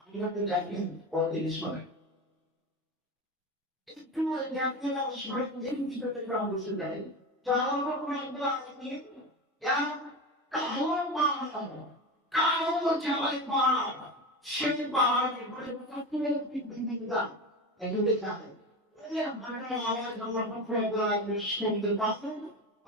আপনাকে দেখেন পঁয়ত্রিশ সময় একটু অবশ্যই দেয় যারা আপনি পাহাড় সেই পাহাড় উপরে এগুলো জানে আওয়াজ আমার প্রোগ্রাম শুনতে পাবেন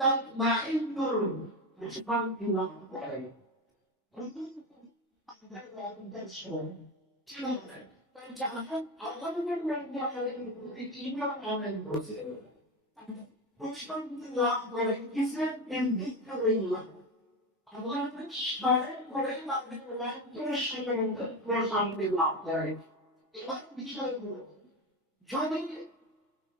তাতমাইন্নুর শান্তি লাভ করে প্রশান্তি লাভ করে কিসের তাদের অন্তরের সাথে প্রশান্তি লাভ করে এবার বিষয়গুলো যদি আপনি আল্লাহকে জীবিত যদি